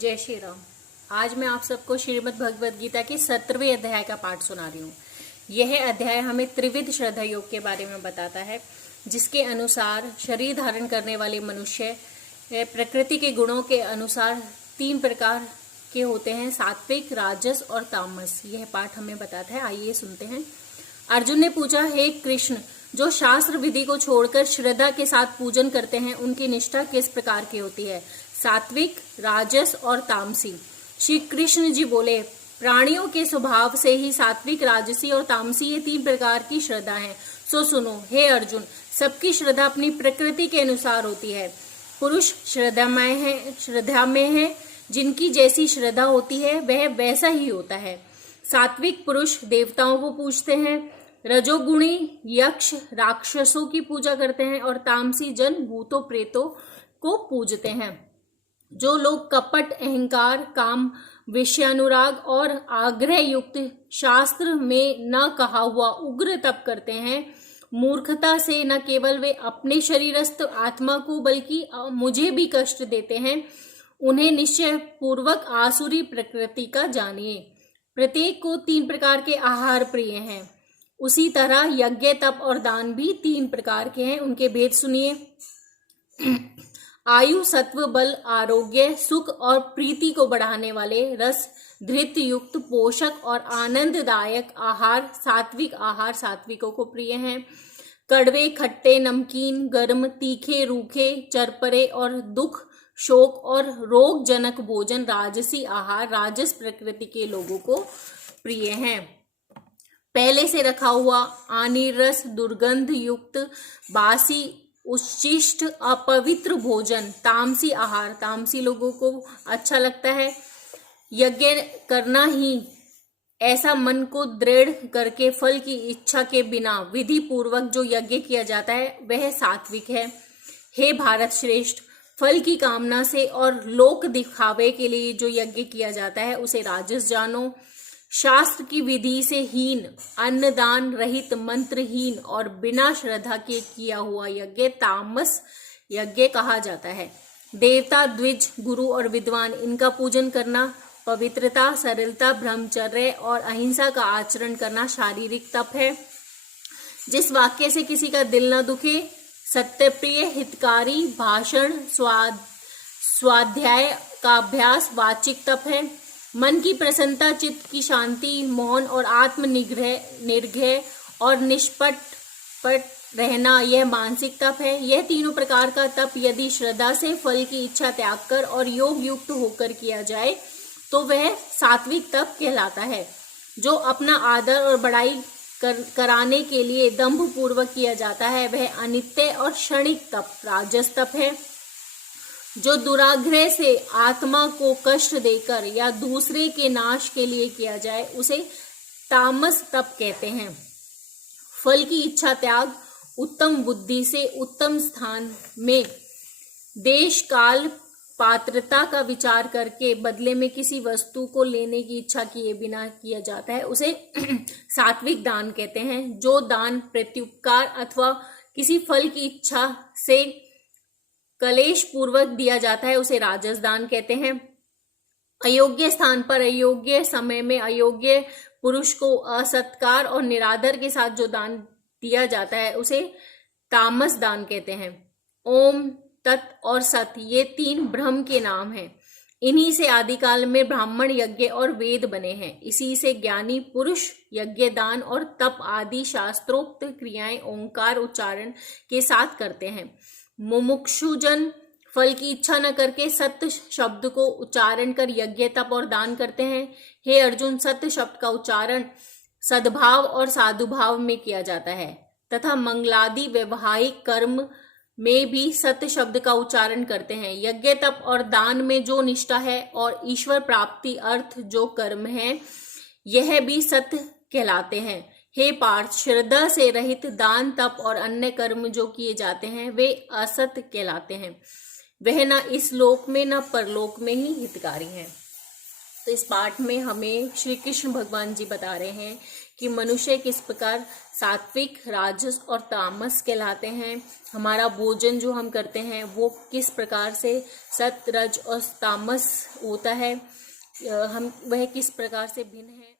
जय श्री राम। आज मैं आप सबको श्रीमद् भगवद गीता के 17वें अध्याय का पाठ सुना रही हूँ। यह अध्याय हमें त्रिविध श्रद्धा योग के बारे में बताता है, जिसके अनुसार शरीर धारण करने वाले मनुष्य प्रकृति के गुणों के अनुसार 3 प्रकार के होते हैं: सात्विक, राजस और तामस। यह पाठ हमें बताता है। आइए सुनते हैं। अर्जुन ने पूछा, हे कृष्ण, जो शास्त्र विधि को छोड़कर श्रद्धा के साथ पूजन करते हैं, उनकी निष्ठा किस प्रकार की होती है? सात्विक, राजस और तामसी। श्री कृष्ण जी बोले, प्राणियों के स्वभाव से ही सात्विक, राजसी और तामसी ये 3 प्रकार की श्रद्धा है। सो सुनो हे अर्जुन, सबकी श्रद्धा अपनी प्रकृति के अनुसार होती है। पुरुष श्रद्धा में है, जिनकी जैसी श्रद्धा होती है वह वैसा ही होता है। सात्विक पुरुष देवताओं को पूजते हैं, रजोगुणी यक्ष राक्षसों की पूजा करते हैं और तामसी जन भूतों प्रेतों को पूजते हैं। जो लोग कपट, अहंकार, काम, विषयानुराग और आग्रह युक्त शास्त्र में न कहा हुआ उग्र तप करते हैं, मूर्खता से न केवल वे अपने शरीरस्थ आत्मा को बल्कि मुझे भी कष्ट देते हैं, उन्हें निश्चय पूर्वक आसुरी प्रकृति का जानिए। प्रत्येक को 3 प्रकार के आहार प्रिय हैं। उसी तरह यज्ञ, तप और दान भी 3 प्रकार के हैं। उनके भेद सुनिए। आयु, सत्व, बल, आरोग्य, सुख और प्रीति को बढ़ाने वाले रस, धृत युक्त, पोषक और आनंददायक आहार सात्विक आहार सात्विकों को प्रिय हैं। कड़वे, खट्टे, नमकीन, गर्म, तीखे, रूखे, चरपरे और दुख, शोक और रोगजनक भोजन राजसी आहार राजस प्रकृति के लोगों को प्रिय हैं। पहले से रखा हुआ अनिरस, दुर्गंध युक्त, बासी, उच्छिष्ट, अपवित्र भोजन तामसी आहार तामसी लोगों को अच्छा लगता है। यज्ञ करना ही ऐसा मन को दृढ़ करके फल की इच्छा के बिना विधि पूर्वक जो यज्ञ किया जाता है वह सात्विक है। हे भारत श्रेष्ठ, फल की कामना से और लोक दिखावे के लिए जो यज्ञ किया जाता है उसे राजस जानो। शास्त्र की विधि से हीन, अन्नदान रहित, मंत्रहीन और बिना श्रद्धा के किया हुआ यज्ञ तामस यज्ञ कहा जाता है। देवता, द्विज, गुरु और विद्वान इनका पूजन करना, पवित्रता, सरलता, ब्रह्मचर्य और अहिंसा का आचरण करना शारीरिक तप है। जिस वाक्य से किसी का दिल न दुखे, सत्यप्रिय, हितकारी भाषण, स्वाध्याय का अभ्यास वाचिक तप है। मन की प्रसन्नता, चित्त की शांति, मौन और आत्म निर्भय और निष्पट रहना यह मानसिक तप है। यह 3 प्रकार का तप यदि श्रद्धा से फल की इच्छा त्याग कर और योग युक्त होकर किया जाए तो वह सात्विक तप कहलाता है। जो अपना आदर और बड़ाई कराने के लिए दंभ पूर्वक किया जाता है वह अनित्य और क्षणिक तप राजस तप है। जो दुराग्रह से आत्मा को कष्ट देकर या दूसरे के नाश के लिए किया जाए उसे तामस तप कहते हैं। फल की इच्छा त्याग, उत्तम बुद्धि से उत्तम स्थान में देश, काल, पात्रता का विचार करके बदले में किसी वस्तु को लेने की इच्छा किए बिना किया जाता है उसे सात्विक दान कहते हैं। जो दान प्रत्युपकार अथवा किसी फल की इच्छा से कलेश पूर्वक दिया जाता है उसे राजस दान कहते हैं। अयोग्य स्थान पर, अयोग्य समय में, अयोग्य पुरुष को असत्कार और निरादर के साथ जो दान दिया जाता है उसे तामस दान कहते हैं। ओम, तत् और सत ये 3 ब्रह्म के नाम हैं। इन्हीं से आदिकाल में ब्राह्मण, यज्ञ और वेद बने हैं। इसी से ज्ञानी पुरुष यज्ञ, दान और तप आदि शास्त्रोक्त क्रियाएं ओंकार उच्चारण के साथ करते हैं। मुमुक्षुजन फल की इच्छा न करके सत्य शब्द को उच्चारण कर यज्ञ, तप और दान करते हैं। हे अर्जुन, सत्य शब्द का उच्चारण सद्भाव और साधुभाव में किया जाता है तथा मंगलादि वैवाहिक कर्म में भी सत्य शब्द का उच्चारण करते हैं। यज्ञ, तप और दान में जो निष्ठा है और ईश्वर प्राप्ति अर्थ जो कर्म है यह भी सत्य कहलाते हैं। हे पार्थ, श्रद्धा से रहित दान, तप और अन्य कर्म जो किए जाते हैं वे असत्य कहलाते हैं। वह न इस लोक में न परलोक में ही हितकारी हैं। तो इस पाठ में हमें श्री कृष्ण भगवान जी बता रहे हैं कि मनुष्य किस प्रकार सात्विक, राजस और तामस कहलाते हैं। हमारा भोजन जो हम करते हैं वो किस प्रकार से सत, रज और तामस होता है, हम वह किस प्रकार से भिन्न है।